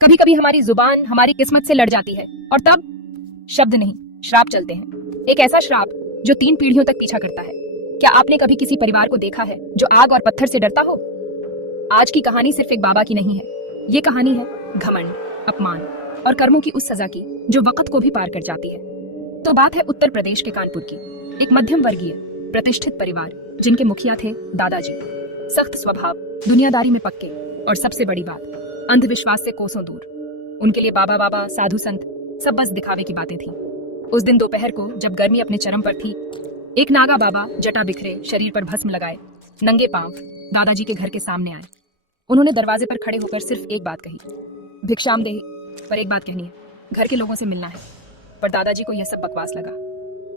कभी कभी हमारी जुबान हमारी किस्मत से लड़ जाती है और तब शब्द नहीं, श्राप चलते हैं। एक ऐसा श्राप जो 3 पीढ़ियों तक पीछा करता है। क्या आपने कभी किसी परिवार को देखा है जो आग और पत्थर से डरता हो? आज की कहानी सिर्फ एक बाबा की नहीं है। ये कहानी है घमंड, अपमान और कर्मों की उस सजा की जो वक्त को भी पार कर जाती है। तो बात है उत्तर प्रदेश के कानपुर की। एक मध्यम वर्गीय प्रतिष्ठित परिवार जिनके मुखिया थे दादाजी। सख्त स्वभाव, दुनियादारी में पक्के और सबसे बड़ी बात, अंधविश्वास से कोसों दूर। उनके लिए बाबा बाबा, साधु संत सब बस दिखावे की बातें थी। उस दिन दोपहर को जब गर्मी अपने चरम पर थी, एक नागा बाबा जटा बिखरे, शरीर पर भस्म लगाए, नंगे पांव दादाजी के घर के सामने आए। उन्होंने दरवाजे पर खड़े होकर सिर्फ एक बात कही, भिक्षामदेही। पर एक बात कहनी है, घर के लोगों से मिलना है। पर दादाजी को यह सब बकवास लगा।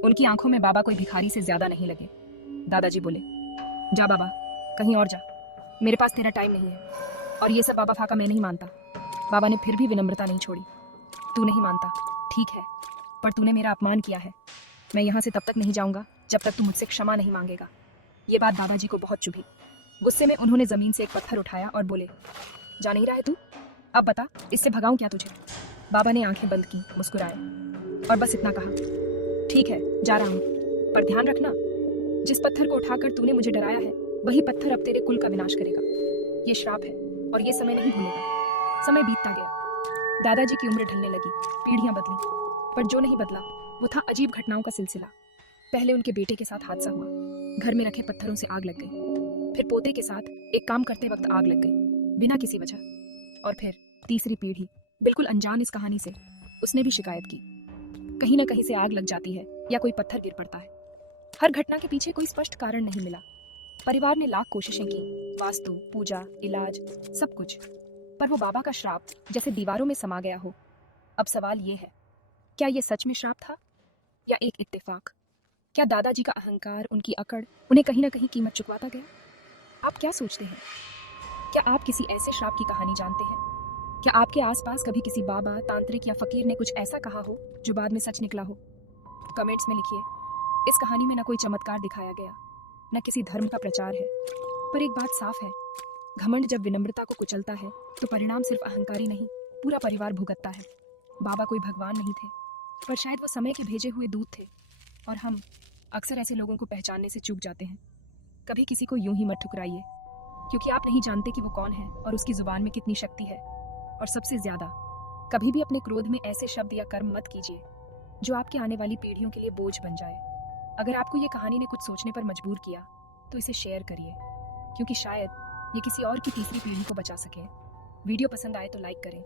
उनकी आंखों में बाबा कोई भिखारी से ज्यादा नहीं लगे। दादाजी बोले, जा बाबा, कहीं और जा, मेरे पास तेरा टाइम नहीं है। और ये सब बाबा फाका मैं नहीं मानता। बाबा ने फिर भी विनम्रता नहीं छोड़ी। तू नहीं मानता, ठीक है, पर तूने मेरा अपमान किया है। मैं यहाँ से तब तक नहीं जाऊंगा जब तक तू मुझसे क्षमा नहीं मांगेगा। ये बात दादाजी को बहुत चुभी। गुस्से में उन्होंने जमीन से एक पत्थर उठाया और बोले, जा नहीं रहा है तू? अब बता, इससे भगाऊं क्या तुझे? बाबा ने आंखें बंद की, मुस्कुराए और बस इतना कहा, ठीक है, जा रहा हूं, पर ध्यान रखना, जिस पत्थर को उठाकर तूने मुझे डराया है वही पत्थर अब तेरे कुल का विनाश करेगा। ये श्राप है और ये समय नहीं भूलेगा। समय बीतता गया, दादाजी की उम्र ढलने लगी, पीढ़ियां बदली, पर जो नहीं बदला वो था अजीब घटनाओं का सिलसिला। पहले उनके बेटे के साथ हादसा हुआ, घर में रखे पत्थरों से आग लग गई। फिर पोते के साथ एक काम करते वक्त आग लग गई, बिना किसी वजह। और फिर तीसरी पीढ़ी, बिल्कुल अनजान इस कहानी से, उसने भी शिकायत की। कहीं ना कहीं से आग लग जाती है या कोई पत्थर गिर पड़ता है। हर घटना के पीछे कोई स्पष्ट कारण नहीं मिला। परिवार ने लाख कोशिशें की, वास्तु, पूजा, इलाज, सब कुछ, पर वो बाबा का श्राप जैसे दीवारों में समा गया हो। अब सवाल ये है, क्या ये सच में श्राप था या एक इत्तेफाक? क्या दादाजी का अहंकार, उनकी अकड़ उन्हें कहीं ना कहीं कीमत चुकवाता गया? आप क्या सोचते हैं? क्या आप किसी ऐसे श्राप की कहानी जानते हैं? क्या आपके आसपास कभी किसी बाबा, तांत्रिक या फकीर ने कुछ ऐसा कहा हो जो बाद में सच निकला हो? कमेंट्स में लिखिए। इस कहानी में न कोई चमत्कार दिखाया गया, न किसी धर्म का प्रचार है, पर एक बात साफ है, घमंड जब विनम्रता को कुचलता है तो परिणाम सिर्फ अहंकारी नहीं, पूरा परिवार भुगतता है। बाबा कोई भगवान नहीं थे, पर शायद वो समय के भेजे हुए दूत थे, और हम अक्सर ऐसे लोगों को पहचानने से चूक जाते हैं। कभी किसी को यूं ही मत ठुकराइए, क्योंकि आप नहीं जानते कि वो कौन है और उसकी जुबान में कितनी शक्ति है। और सबसे ज्यादा, कभी भी अपने क्रोध में ऐसे शब्द या कर्म मत कीजिए जो आपके आने वाली पीढ़ियों के लिए बोझ बन जाए। अगर आपको ये कहानी ने कुछ सोचने पर मजबूर किया तो इसे शेयर करिए, क्योंकि शायद ये किसी और की तीसरी पीढ़ी को बचा सके। वीडियो पसंद आए तो लाइक करें।